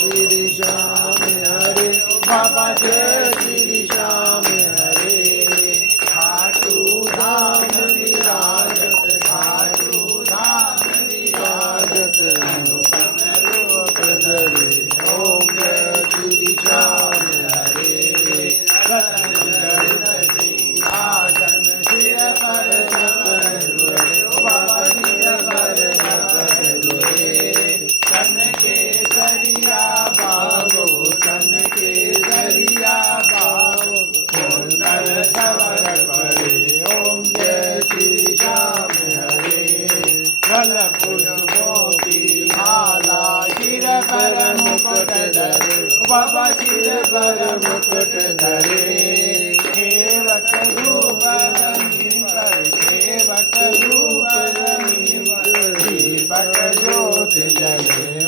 श्री श्याम हरे बाबा जय श्री श्याम हरे खाटू धाम विराजत खाटू धाम विराजत अनुपम रूप धरे ओम जय श्री श्याम हरे रतन जड़ित सिंहासन सिर पर नकर बाबा सिर पर नकर तन के सरिया बाबो तन के सरिया बाबो कुंडल सवर परे ओम जय श्री श्याम हरे फल पुष्पों की माला सिर पर मुकुट धरे बाबा सिर पर मुकुट धरे सेवक रूप रंगीन कर सेवक रूप रंगीन दीपक ज्योत जले।